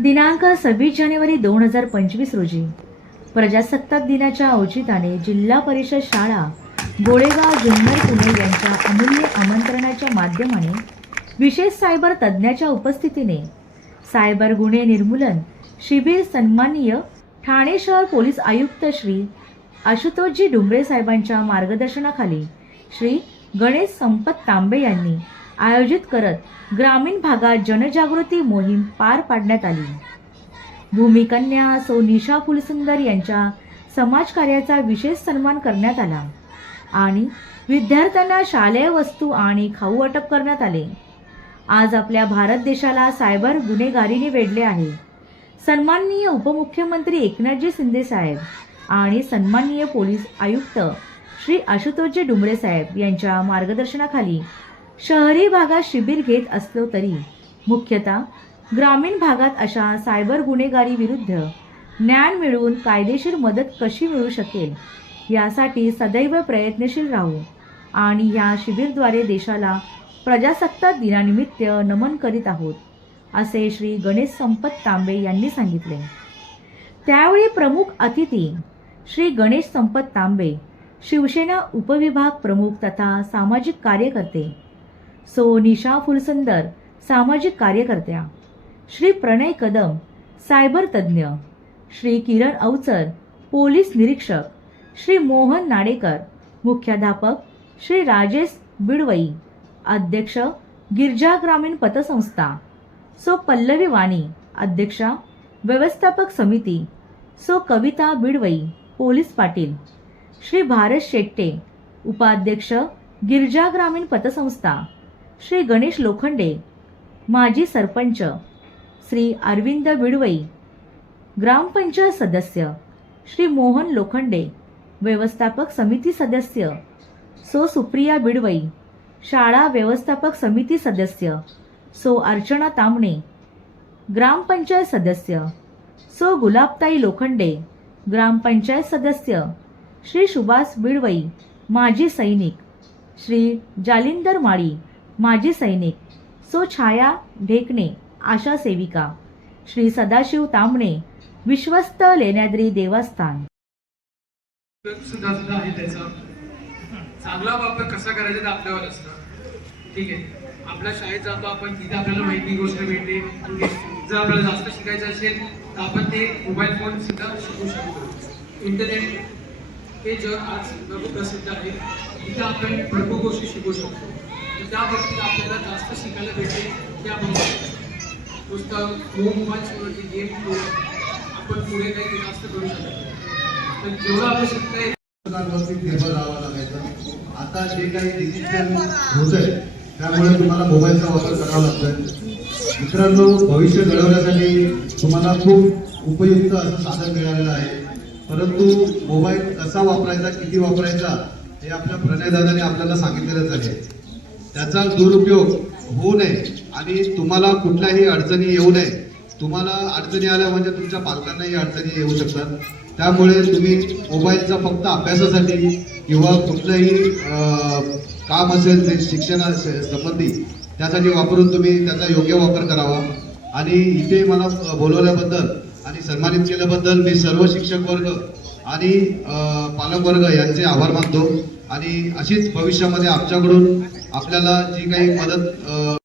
दिनांक सव्वीस जानेवारी दोन हजार पंचवीस रोजी. प्रजासत्ताक दिनाच्या औचित्याने जिल्हा परिषद शाळा गोळेगाव जुन्नर पुणे यांच्या अमूल्य आमंत्रणाच्या माध्यमाने विशेष सायबर तज्ज्ञाच्या उपस्थितीने सायबर गुन्हे निर्मूलन शिबिर सन्माननीय ठाणे शहर पोलीस आयुक्त श्री आशुतोषजी डुंबरे साहेबांच्या मार्गदर्शनाखाली श्री गणेश संपत तांबे यांनी आयोजित करत ग्रामीण भागात जनजागृती मोहीम पार पाडण्यात आली. भूमिकन्या सो निशा फुलसुंदर यांच्या समाजकार्याचा विशेष सन्मान करण्यात आला आणि विद्यार्थ्यांना शालेय वस्तू आणि खाऊ अटक करण्यात आले. आज आपल्या भारत देशाला सायबर गुन्हेगारीने वेढले आहे. सन्माननीय उपमुख्यमंत्री एकनाथजी शिंदे साहेब आणि सन्माननीय पोलीस आयुक्त श्री आशुतोषजी डुमरे साहेब यांच्या मार्गदर्शनाखाली शहरी भागात शिबिर घेत असलो तरी मुख्यतः ग्रामीण भागात अशा सायबर गुन्हेगारी विरुद्ध ज्ञान मिळवून कायदेशीर मदत कशी मिळू शकेल यासाठी सदैव प्रयत्नशील राहू आणि या शिबिरद्वारे देशाला प्रजासत्ताक दिनानिमित्त नमन करीत आहोत असे श्री गणेश संपत तांबे यांनी सांगितले. त्यावेळी प्रमुख अतिथी श्री गणेश संपत तांबे शिवसेना उपविभाग प्रमुख तथा सामाजिक कार्यकर्ते सो निशा फुलसुंदर सामाजिक कार्यकर्त्या. श्री प्रणय कदम सायबर तज्ज्ञ. श्री किरण अवचर पोलीस निरीक्षक. श्री मोहन नाडेकर मुख्याध्यापक. श्री राजेश बिडवई अध्यक्ष गिरजा ग्रामीण पतसंस्था. सो पल्लवी वाणी अध्यक्षा. व्यवस्थापक समिती. सो कविता बिडवई पोलीस पाटील. श्री भारत शेट्टे उपाध्यक्ष गिरजा ग्रामीण पतसंस्था. श्री गणेश लोखंडे माजी सरपंच श्री अरविंद बिडवई ग्रामपंचायत सदस्य श्री मोहन लोखंडे व्यवस्थापक समिती सदस्य सो सुप्रिया बिडवई शाळा व्यवस्थापक समिती सदस्य सो अर्चना तांबणे ग्रामपंचायत सदस्य सो गुलाबताई लोखंडे ग्रामपंचायत सदस्य श्री सुभाष बिडवई माजी सैनिक श्री जालिंदर माळी माजी सैनिक सो छाया ढेकणे आशा सेविका श्री सदाशिव तांबणे विश्वस्त लेण्याद्री देवस्थान. चांगला वापर कसा करायचा आपल्यावर असतं. ठीक आहे. आपल्या शाळेत जातो आपण तिथे आपल्याला माहिती गोष्ट भेटते जर आपल्याला जास्त शिकायचं असेल तर आपण ते मोबाईल फोन सुद्धा शिकू शकतो. इंटरनेट हे जग आज भरपूर प्रसिद्ध आहे. तिथे आपण भरपूर गोष्टी शिकू शकतो. तर त्या बाबतीत आपल्याला जास्त शिकायला भेटेल ते आपण शिकू. पुस्तक मोबाईल गेम खेळून आपण पुढे काही जास्त करू शकतो पण जेवढं आवश्यकता आहे येईल. लागायचं. आता जे काही डिजिटल होत आहे त्यामुळे तुम्हाला मोबाईलचा वापर करावा लागतोय. मित्रांनो भविष्य घडवण्यासाठी तुम्हाला खूप उपयुक्त असं साधन मिळालेलं आहे. परंतु मोबाईल कसा वापरायचा किती वापरायचा हे आपल्या प्रणयदादाने आपल्याला सांगितलेलंच आहे. त्याचा दुरुपयोग होऊ नये आणि तुम्हाला कुठल्याही अडचणी येऊ नये. तुम्हाला अडचणी आल्या म्हणजे तुमच्या पालकांनाही अडचणी येऊ शकतात. त्यामुळे तुम्ही मोबाईलचा फक्त अभ्यासासाठी किंवा कुठलंही काम असेल ते शिक्षणा संबंधी त्यासाठी वापरून तुम्ही त्याचा योग्य वापर करावा. आणि इथे मला बोलवल्याबद्दल आणि सन्मानित केल्याबद्दल मी सर्व शिक्षक वर्ग आणि पालकवर्ग यांचे आभार मानतो. आणि अशीच भविष्यामध्ये आमच्याकडून आपल्याला जी काही मदत